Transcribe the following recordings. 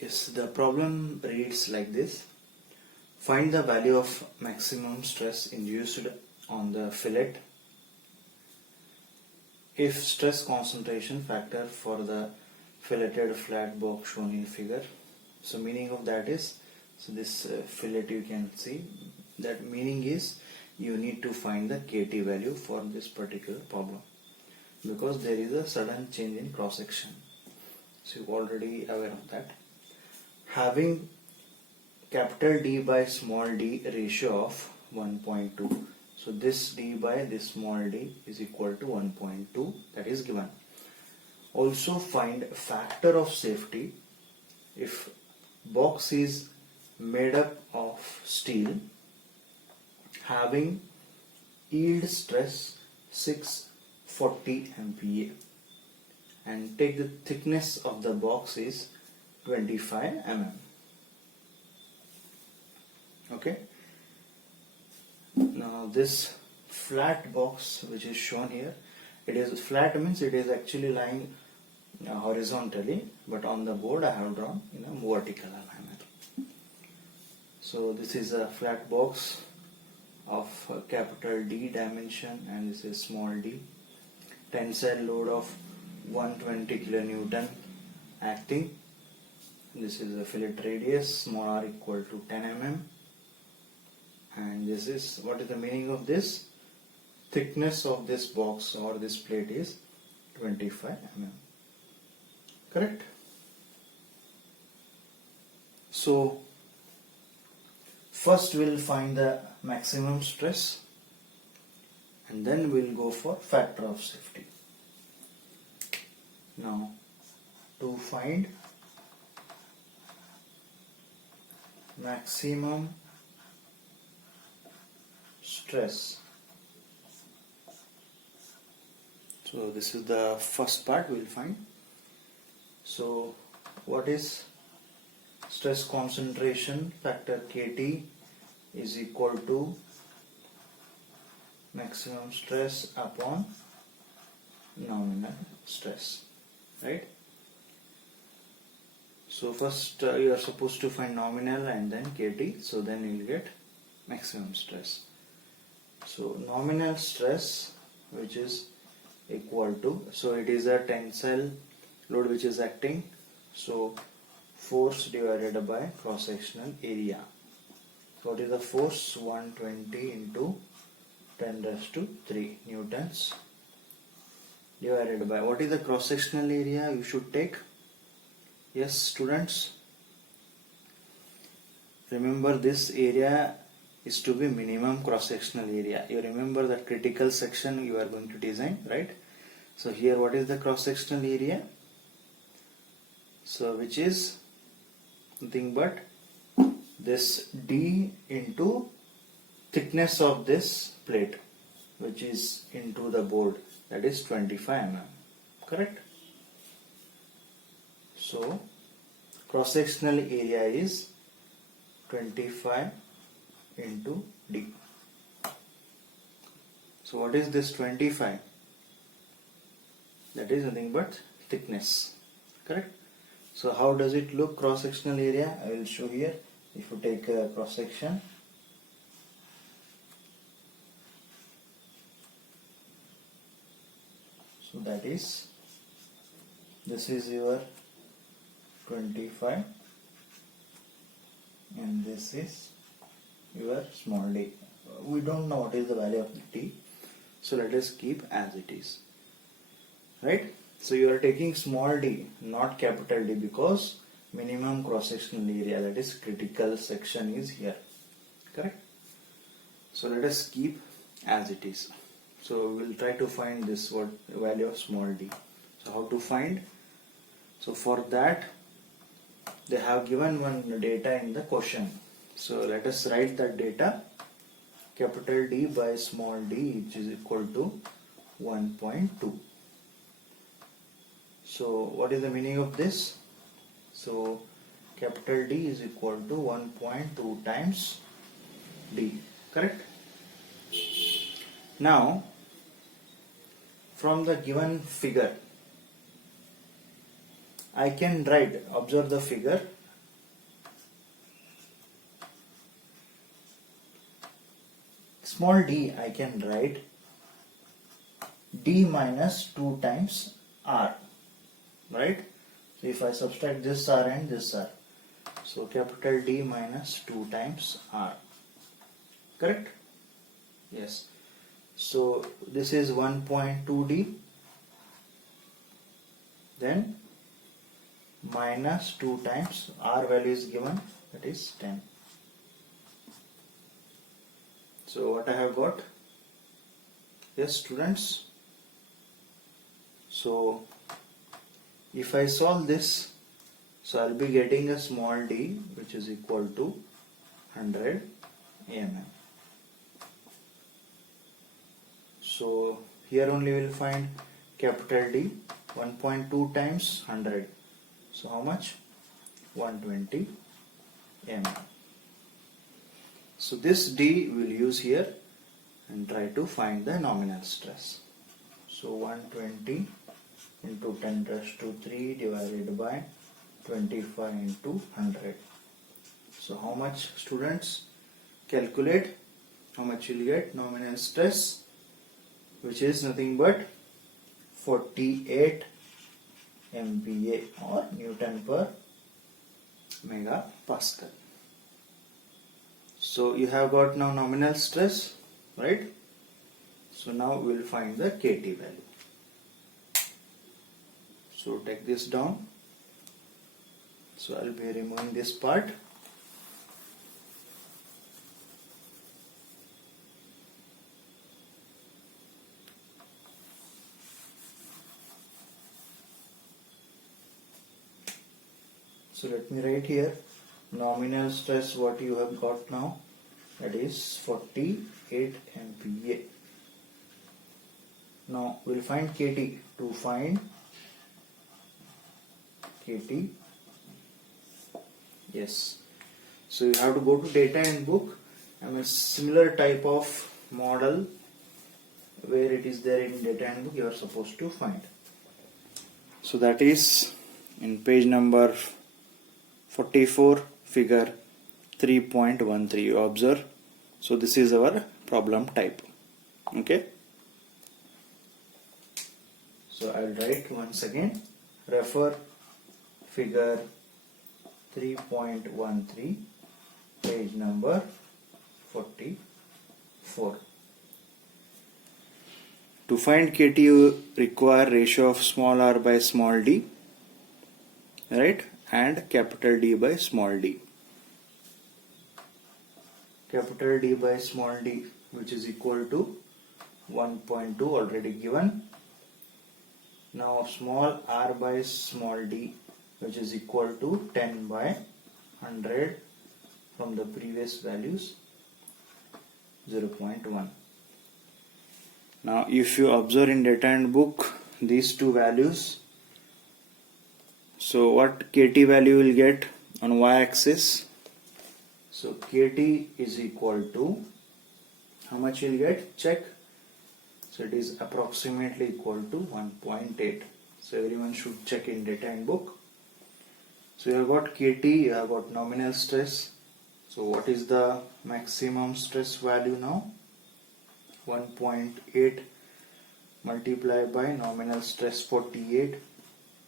Yes, the problem reads like this. Find the value of maximum stress induced on the fillet if stress concentration factor for the filleted flat box shown in figure. So meaning of that is, so this fillet you can see, that meaning is you need to find the KT value for this particular problem because there is a sudden change in cross section. So you're already aware of that. Having capital D by small d ratio of 1.2. So this d by this small d is equal to 1.2, that is given. Also find factor of safety if box is made up of steel having yield stress 640 MPa and take the thickness of the box is 25 mm. Okay. Now this flat box which is shown here, it is flat means it is actually lying horizontally, but on the board I have drawn in a vertical manner. So this is a flat box of capital D dimension and this is small d. Tensile load of 120 kilonewton acting. This is a fillet radius, small r equal to 10 mm. And this is, what is the meaning of this? Thickness of this box or this plate is 25 mm. Correct? So first we'll find the maximum stress and then we'll go for factor of safety. Now to find maximum stress, so this is the first part we'll find. So what is stress concentration factor KT is equal to maximum stress upon nominal stress, right? So first you are supposed to find nominal and then KT, so then you will get maximum stress. So nominal stress, which is equal to, so it is a tensile load which is acting, so force divided by cross sectional area. So what is the force? 120 into 10 raised to 3 newtons divided by, what is the cross sectional area you should take? Yes students, remember this area is to be minimum cross sectional area. You remember that critical section you are going to design, right? So here what is the cross sectional area? So which is nothing but this D into thickness of this plate which is into the board, that is 25 mm. Correct? So cross sectional area is 25 into D. So what is this 25? That is nothing but thickness. Correct? So how does it look, cross sectional area? I will show here. If you take a cross section, so that is, this is your 25 and this is your small d. We don't know what is the value of the t, so let us keep as it is, right? So you are taking small d, not capital D, because minimum cross sectional area, that is critical section, is here. Correct? So let us keep as it is. So we will try to find this value of small d. So how to find? So for that they have given one data in the question. So let us write that data. Capital D by small d, which is equal to 1.2. So what is the meaning of this? So capital D is equal to 1.2 times D. Correct? Now from the given figure I can write, observe the figure, small d I can write d minus 2 times r, right? So if I subtract this r and this r, so capital D minus 2 times r, correct? Yes. So this is 1.2d, then minus 2 times r value is given, that is 10. So what I have got? Yes, students. So if I solve this, so I'll be getting a small d which is equal to 100 mm. So here only we'll find capital D, 1.2 times 100. So how much? 120 mm. So this d we'll use here and try to find the nominal stress. So 120 into 10 raised to 3 divided by 25 into 100. So how much, students? Calculate how much you'll get. Nominal stress, which is nothing but 48 MPa or Newton per megapascal. So you have got now nominal stress, right? So now we'll find the KT value. So take this down. So I'll be removing this part. So let me write here nominal stress what you have got now, that is 48 MPa. Now we'll find KT. To find KT, yes, so you have to go to data and book and a similar type of model where it is there in data and book you are supposed to find. So that is in page number 44, figure 3.13. you observe. So this is our problem type. Okay, so I'll write once again, refer figure 3.13, page number 44. To find KT you require ratio of small r by small d, right, and capital D by small d. Capital D by small d, which is equal to 1.2, already given. Now small r by small d, which is equal to 10 by 100 from the previous values, 0.1. Now if you observe in data and book these two values, so what KT value will get on y-axis? So KT is equal to, how much you'll get? Check. So it is approximately equal to 1.8. So everyone should check in data and book. So you have got KT, you have got nominal stress. So what is the maximum stress value now? 1.8 multiplied by nominal stress 48,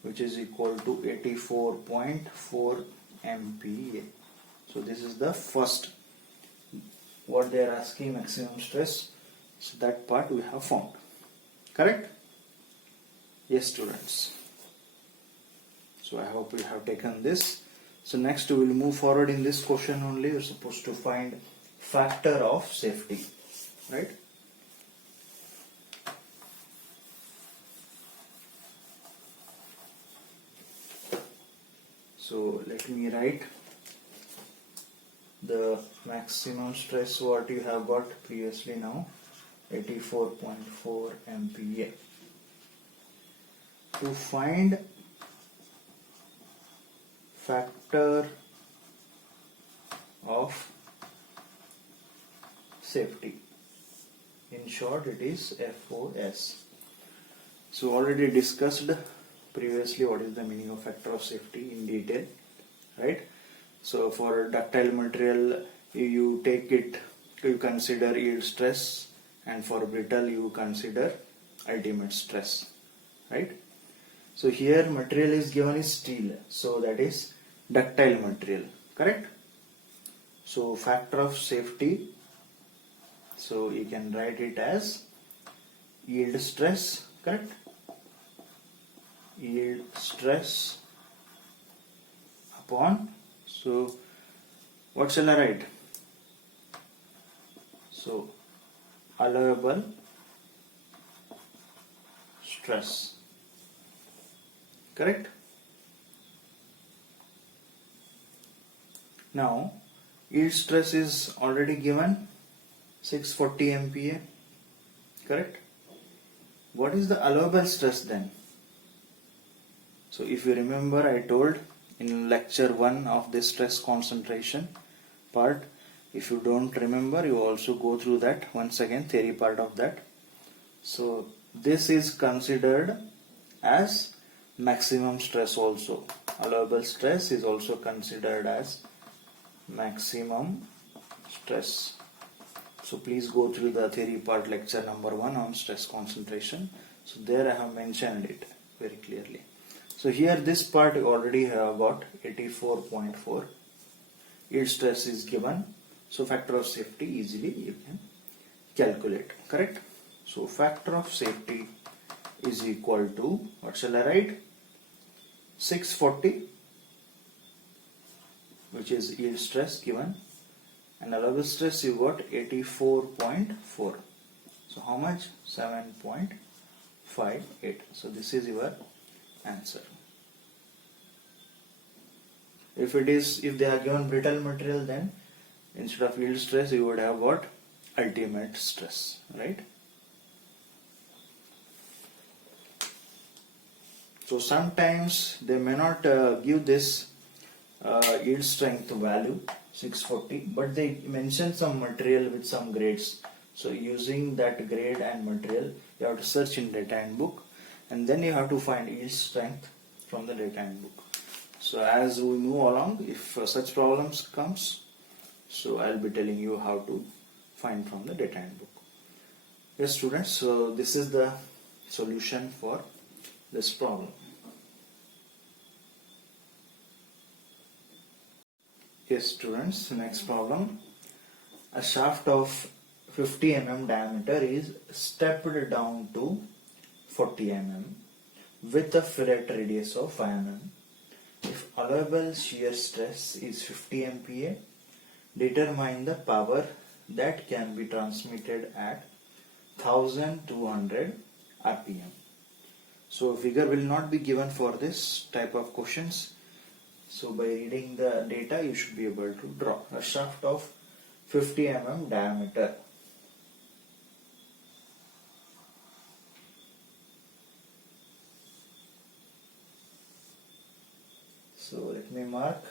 which is equal to 84.4 MPa. So this is the first, what they are asking, maximum stress. So that part we have found. Correct? Yes, students. So I hope you have taken this. So next we will move forward in this question only. We are supposed to find factor of safety, right? So let me write the maximum stress what you have got previously now, 84.4 MPa. To find factor of safety, in short it is FOS. So already discussed previously what is the meaning of factor of safety in detail, right? So for ductile material you take it you consider yield stress, and for brittle you consider ultimate stress, right? So here material is given is steel, so that is ductile material, correct? So factor of safety, so you can write it as yield stress, correct? Yield stress upon, so what shall I write? So allowable stress, correct? Now yield stress is already given 640 MPa, correct? What is the allowable stress then? So if you remember, I told in lecture 1 of this stress concentration part. If you don't remember, you also go through that once again, theory part of that. So this is considered as maximum stress also. Allowable stress is also considered as maximum stress. So please go through the theory part, lecture number 1 on stress concentration. So there I have mentioned it very clearly. So here this part you already have got 84.4. Yield stress is given. So factor of safety easily you can calculate, correct? So factor of safety is equal to, what shall I write? 640, which is yield stress given, and allowable stress you got 84.4. So how much? 7.58. So this is your answer. If they are given brittle material, then instead of yield stress you would have got ultimate stress, right? So sometimes they may not give this yield strength value 640, but they mention some material with some grades. So using that grade and material, you have to search in data handbook, and then you have to find yield strength from the data handbook. So as we move along, if such problems comes, so I'll be telling you how to find from the data handbook. Yes students, so this is the solution for this problem. Yes students, next problem. A shaft of 50 mm diameter is stepped down to 40 mm with a fillet radius of 5 mm. If allowable shear stress is 50 MPa, determine the power that can be transmitted at 1200 RPM. So figure will not be given for this type of questions. So by reading the data you should be able to draw a shaft of 50 mm diameter. So let me mark.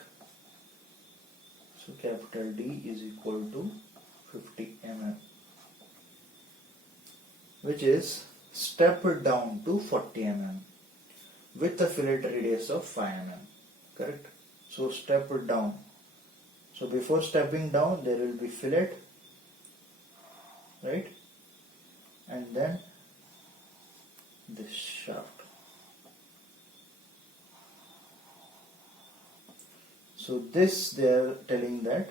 So capital D is equal to 50 mm, which is stepped down to 40 mm with a fillet radius of 5 mm, correct? So stepped down. So before stepping down there will be fillet, right? And then this shaft. So this they are telling that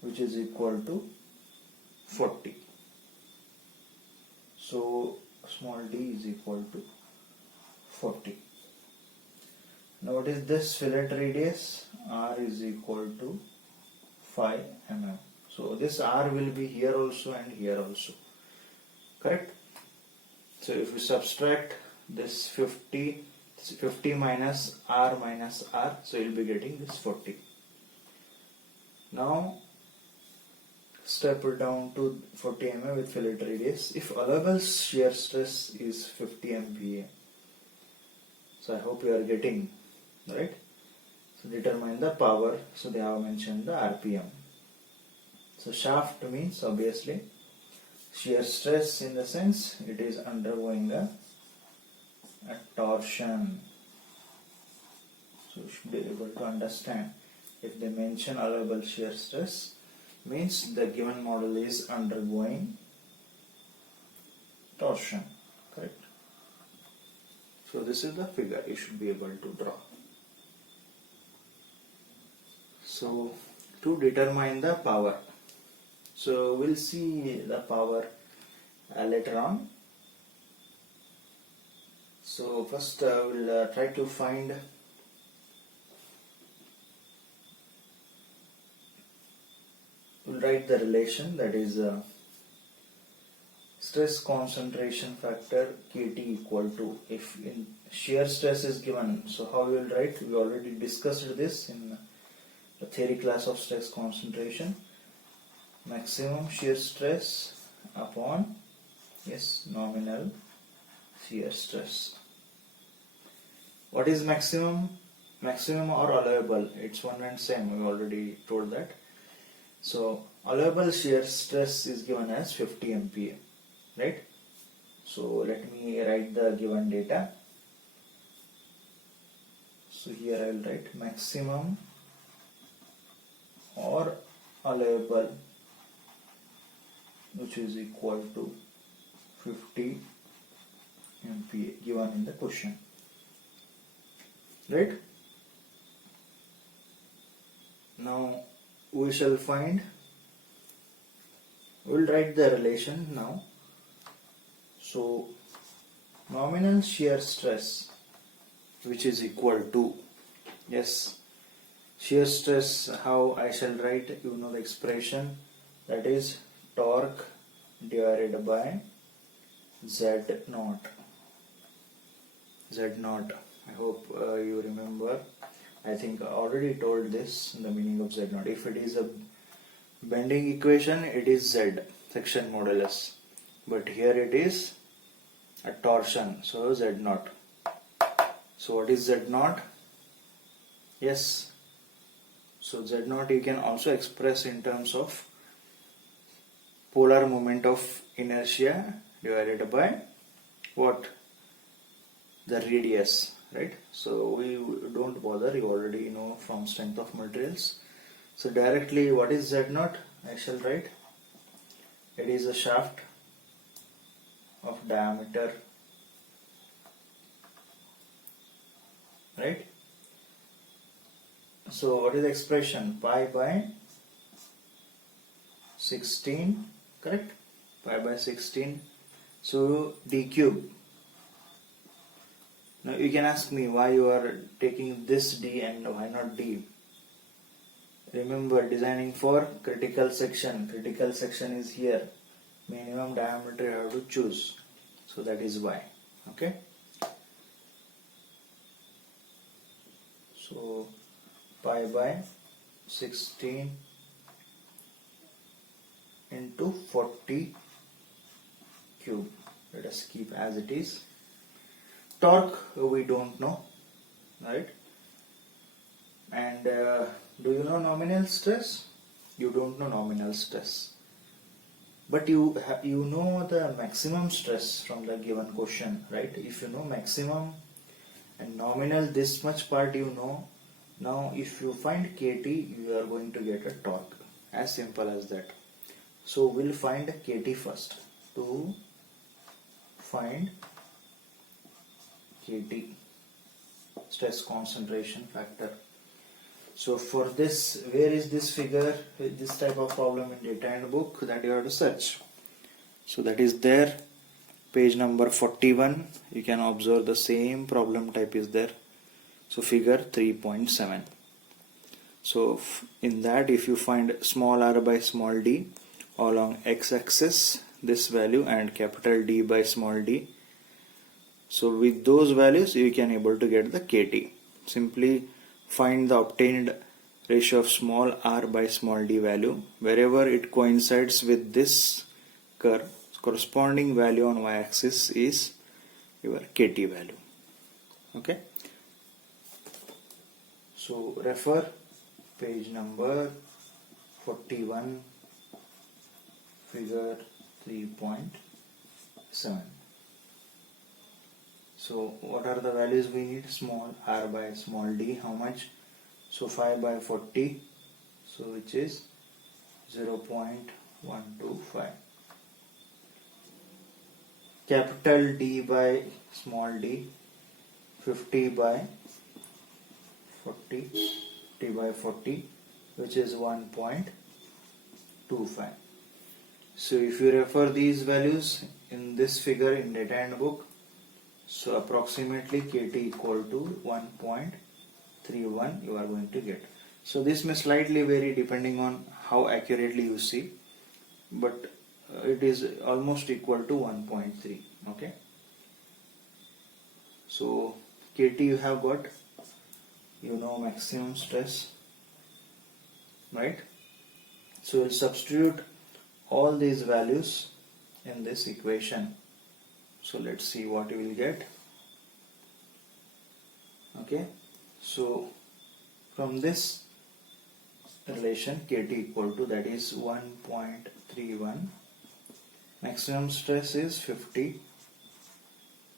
which is equal to 40. So small d is equal to 40. Now what is this fillet radius? R is equal to 5 mm. So this R will be here also and here also, correct? So if we subtract this 50 minus R, so you will be getting this 40. Now step it down to 40 mm with fillet radius. If allowable shear stress is 50 MPa, so I hope you are getting, right? So determine the power. So they have mentioned the RPM. So shaft means obviously shear stress, in the sense it is undergoing a torsion. So you should be able to understand. If they mention allowable shear stress, means the given model is undergoing torsion, correct? So this is the figure you should be able to draw. So to determine the power, so we'll see the power later on. So first we'll try to find we'll write the relation, that is stress concentration factor Kt equal to, if in shear stress is given, so how you will write, we already discussed this in the theory class of stress concentration. Maximum shear stress upon, yes, nominal shear stress. What is maximum? Maximum or allowable, it's one and same, we already told that. So allowable shear stress is given as 50 MPa, right? So let me write the given data. So here I will write maximum or allowable, which is equal to 50 MPa given in the question, right? Now we shall find, we will write the relation now. So nominal shear stress, which is equal to, yes, shear stress, how I shall write, you know the expression, that is torque divided by Z naught. Z naught, I hope you remember. I think I already told this, the meaning of Z naught. If it is a bending equation, it is Z, section modulus. But here it is a torsion, so Z naught. So what is Z naught? Yes. So Z naught you can also express in terms of polar moment of inertia divided by what? The radius, right? So we don't bother, you already know from strength of materials. So directly what is Z naught? I shall write, it is a shaft of diameter, right? So what is the expression? Pi by 16, correct? Pi by 16. So d cube. Now you can ask me why you are taking this d and why not d. Remember, designing for critical section. Critical section is here. Minimum diameter you have to choose. So that is why. Okay. So pi by 16 into 40 cube. Let us keep as it is. Torque we don't know, right? And do you know nominal stress? You don't know nominal stress, but you know the maximum stress from the given question, right? If you know maximum and nominal, this much part you know. Now if you find Kt, you are going to get a torque, as simple as that. So we'll find Kt first. To find Kt, stress concentration factor. So for this, where is this figure, this type of problem in data and book that you have to search? So that is there, page number 41. You can observe the same problem type is there. So figure 3.7. So in that, if you find small r by small d along x-axis, this value, and capital D by small d, so with those values you can able to get the Kt. Simply find the obtained ratio of small r by small d value. Wherever it coincides with this curve, corresponding value on y-axis is your Kt value. Okay. So refer page number 41, figure 3.7. So what are the values we need? Small r by small d, how much? So 5 by 40, so which is 0.125. Capital D by small d, 50 by 40, t by 40, which is 1.25. So if you refer these values in this figure in data handbook, so approximately kT equal to 1.31 you are going to get. So this may slightly vary depending on how accurately you see, but it is almost equal to 1.3. Okay. So kT you have got, you know, maximum stress, right? So we'll substitute all these values in this equation. So let's see what you will get. Okay, so from this relation kT equal to, that is 1.31, maximum stress is 50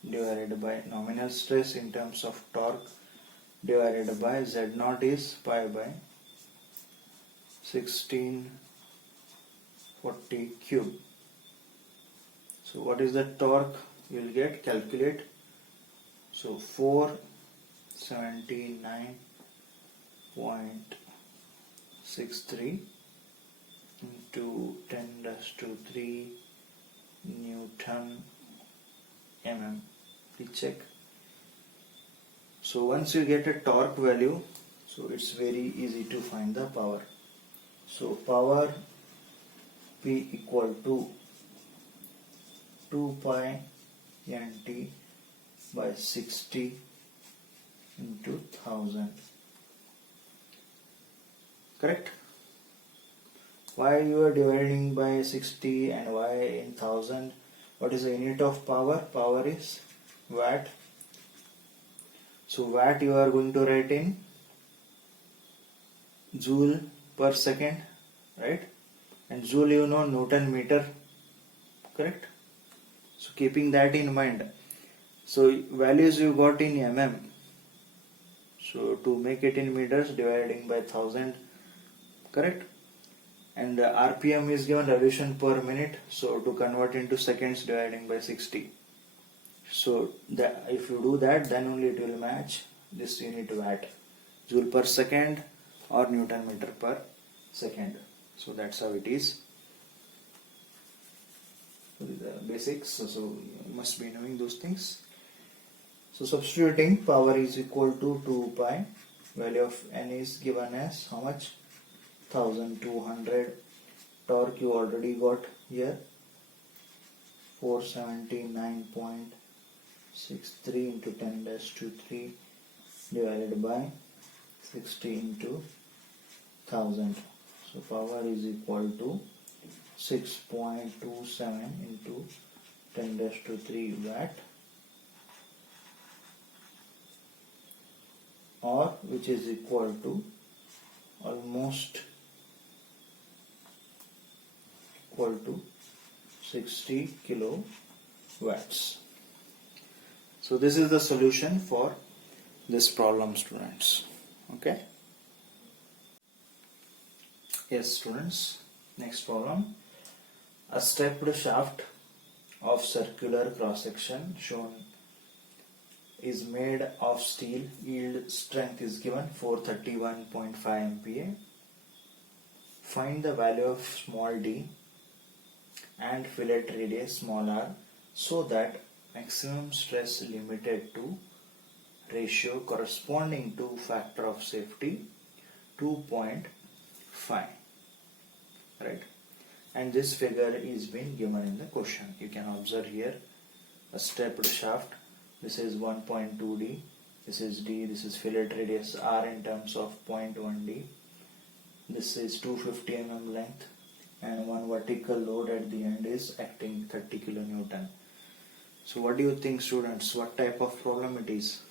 divided by nominal stress in terms of torque divided by Z0 is pi by 1640 cube. So what is the torque you will get? Calculate. So 479.63 into 10 raised to 3 Newton mm. Please check. So once you get a torque value, so it's very easy to find the power. So power P equal to 2 pi nt by 60 into 1000. Correct? Why you are dividing by 60 and why in 1000? What is the unit of power? Power is watt. So watt you are going to write in joule per second, right? And joule you know, Newton meter, correct? So keeping that in mind, so values you got in mm, so to make it in meters, dividing by 1000, correct? And RPM is given, revolution per minute, so to convert into seconds, dividing by 60. So if you do that, then only it will match this unit watt, joule per second or Newton meter per second. So that's how it is. The basics, so you must be knowing those things. So substituting, power is equal to 2 pi, value of n is given as how much? 1200. Torque you already got here, 479.63 into 10 raised to 3 divided by 60 into 1000. So power is equal to 6.27 into 10 raised to 3 watt, or which is equal to almost equal to 60 kilowatts. So this is the solution for this problem, students. Okay. Yes, students. Next problem. A stepped shaft of circular cross section shown is made of steel. Yield strength is given 431.5 MPa. Find the value of small d and fillet radius small r so that maximum stress limited to ratio corresponding to factor of safety 2.5. Right, and this figure is being given in the question. You can observe here a stepped shaft. This is 1.2d, this is d, this is fillet radius r in terms of 0.1d. This is 250 mm length, and one vertical load at the end is acting 30 kilonewton. So what do you think, students? What type of problem it is?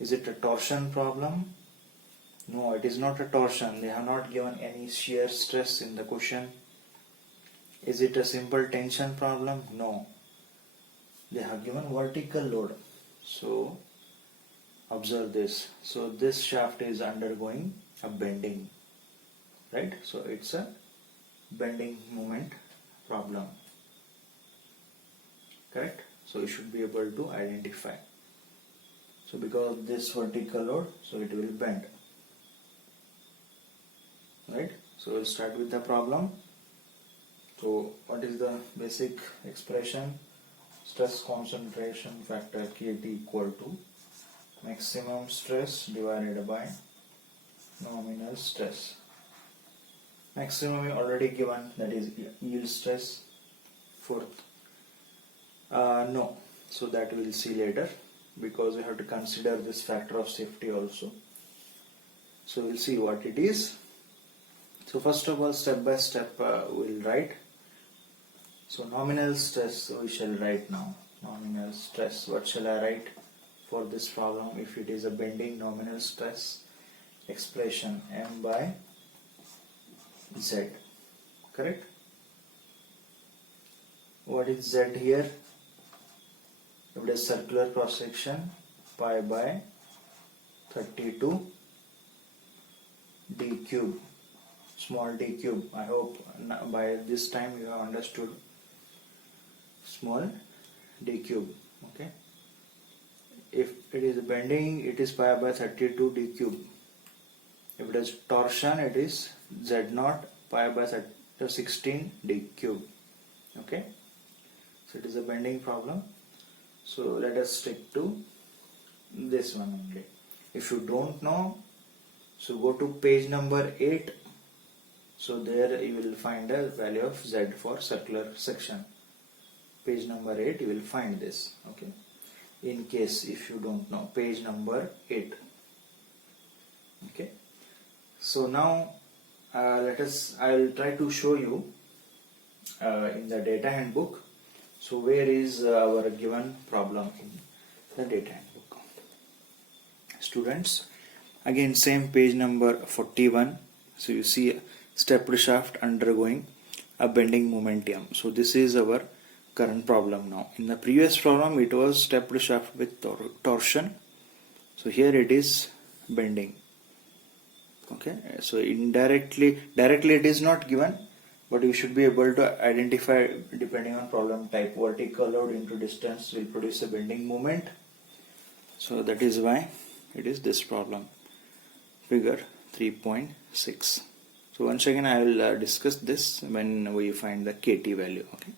Is it a torsion problem? No, it is not a torsion. They have not given any shear stress in the question. Is it a simple tension problem? No. They have given vertical load. So observe this. So this shaft is undergoing a bending, right? So it's a bending moment problem. Correct? So you should be able to identify. So because of this vertical load, so it will bend. Right? So we'll start with the problem. So what is the basic expression? Stress concentration factor Kt equal to maximum stress divided by nominal stress. Maximum is already given, that is yield stress. Fourth, no, so that we'll see later, because we have to consider this factor of safety also. So we'll see what it is. So first of all, step by step we'll write. So nominal stress we shall write now. Nominal stress, what shall I write for this problem? If it is a bending nominal stress, expression M by Z. Correct? What is Z here? If it is circular cross section, pi by 32 d cube, small d cube. I hope by this time you have understood small d cube. Okay. If it is bending, it is pi by 32 d cube. If it is torsion, it is Z naught pi by 16 d cube. Okay. So it is a bending problem. So let us stick to this one only. If you don't know, so go to page number 8. So there you will find a value of Z for circular section. Page number 8 you will find this. Okay. In case if you don't know, page number 8. Okay. So now I will try to show you in the data handbook. So where is our given problem in the data handbook? Students, again same page number 41. So you see stepped shaft undergoing a bending momentum. So this is our current problem now. In the previous problem it was stepped shaft with torsion. So here it is bending. Okay, so directly it is not given, but you should be able to identify depending on problem type. Vertical load into distance will produce a bending moment. So that is why it is this problem, figure 3.6. So once again I will discuss this when we find the KT value. Okay.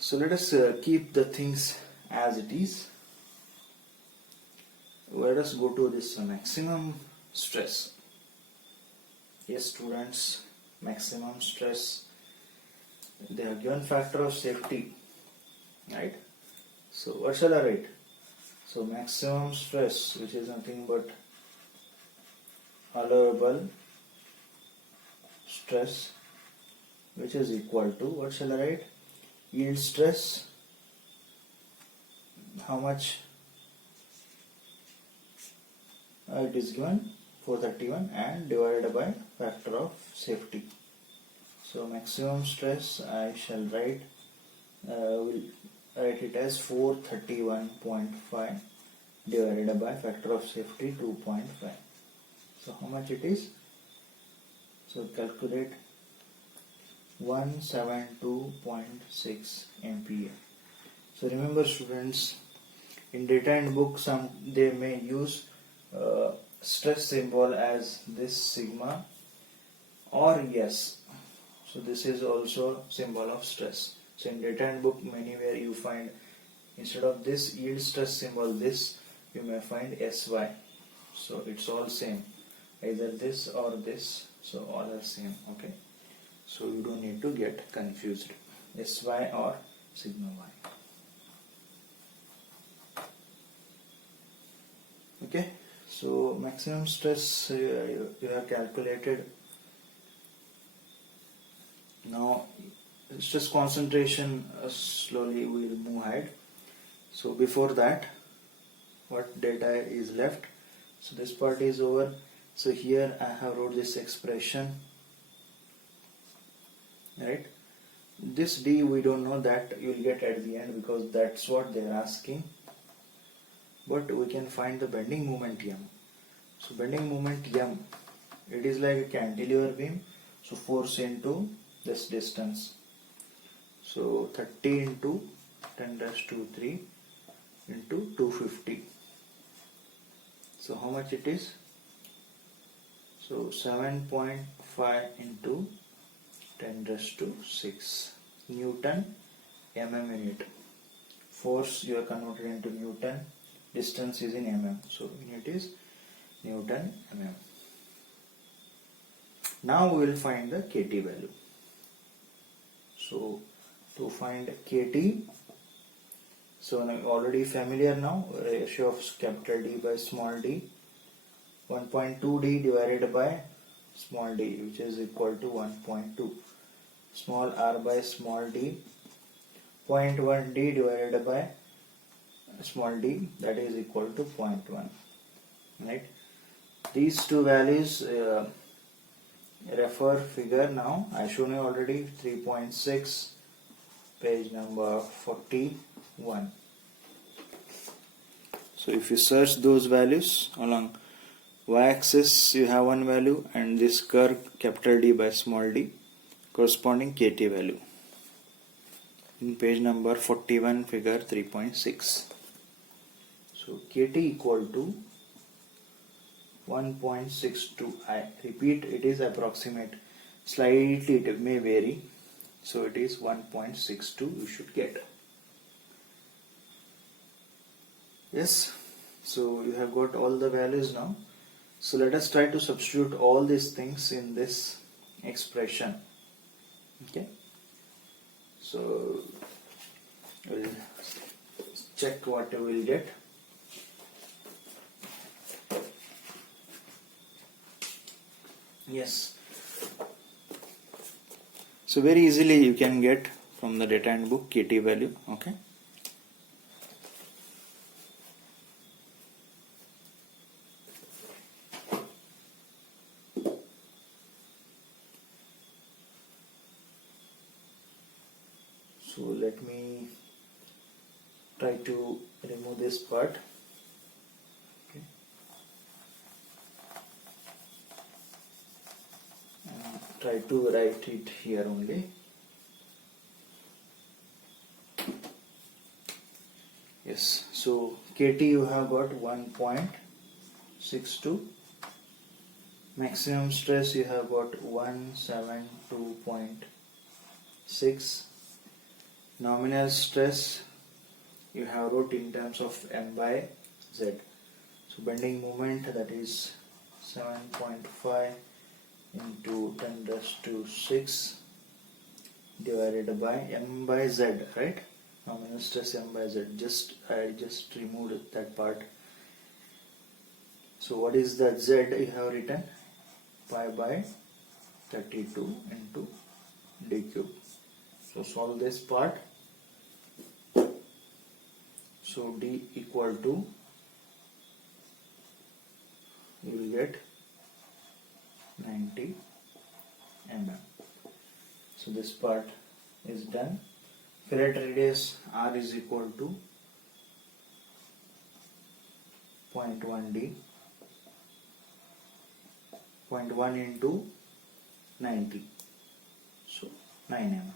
So let us keep the things as it is. Let us go to this maximum stress. Yes, students, maximum stress. They have given factor of safety, right? So what shall I write? So maximum stress, which is nothing but allowable stress, which is equal to, what shall I write? Yield stress. How much? It is given 431 and divided by factor of safety. So maximum stress I shall write, will write it as 431.5 divided by factor of safety 2.5. So how much it is? So calculate 172.6 MPa. So remember students, in data handbook they may use stress symbol as this sigma or S. So this is also symbol of stress. So in data handbook anywhere you find, instead of this yield stress symbol, this you may find SY. So it's all same, either this or this. So all are same. Okay. So you don't need to get confused. SY or sigma Y. Okay. So maximum stress you have calculated. Now stress concentration, slowly we will move ahead. So before that, what data is left? So this part is over. So here I have wrote this expression, right? This D we don't know, that you will get at the end because that's what they are asking. But we can find the bending moment M. So bending moment M, It is like a cantilever beam, so force into this distance. So 30 into 10 raised to 3 into 250. So how much it is? So 7.5 into 10 raised to 6 Newton mm unit. Force you are converted into Newton, distance is in mm, so unit is Newton mm. Now we will find the kT value. So to find kT, so now already familiar now, ratio of capital D by small d, 1.2 d divided by small d, which is equal to 1.2, small r by small d, 0.1 d divided by small d, that is equal to 0.1, right? These two values refer figure now, I shown you already, 3.6, page number 41. So if you search those values along y-axis, you have one value, and this curve capital D by small d, corresponding kT value in page number 41, figure 3.6. So kT equal to 1.62. I repeat, it is approximate, slightly it may vary, so it is 1.62 you should get. Yes, so you have got all the values now. So let us try to substitute all these things in this expression. Okay, so we'll check what we will get. Yes, so very easily you can get from the data handbook kT value. Okay, so let me try to remove this part. Okay, and try to write it here only. Yes, so kT you have got 1.62, maximum stress you have got 172.6, nominal stress you have wrote in terms of m by z. So bending moment, that is 7.5 into 10 raised to 6 divided by m by z, right? Nominal stress m by z. I just removed that part. So what is the z you have written? Pi by 32 into d cube. So solve this part. So d equal to, you will get 90 mm. So this part is done. Fillet radius r is equal to 0.1 d, 0.1 into 90, so 9 mm.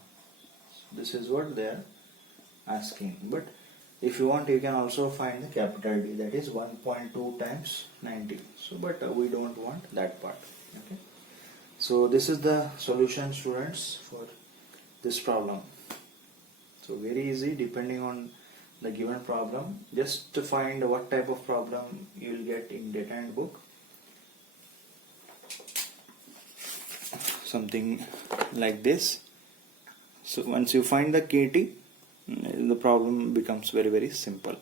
So this is what they are asking. But if you want, you can also find the capital D, that is 1.2 times 90. So but we don't want that part. Okay. So this is the solution, students, for this problem. So very easy, depending on the given problem. Just to find what type of problem you will get in data handbook. Something like this. So once you find the kT, the problem becomes very simple.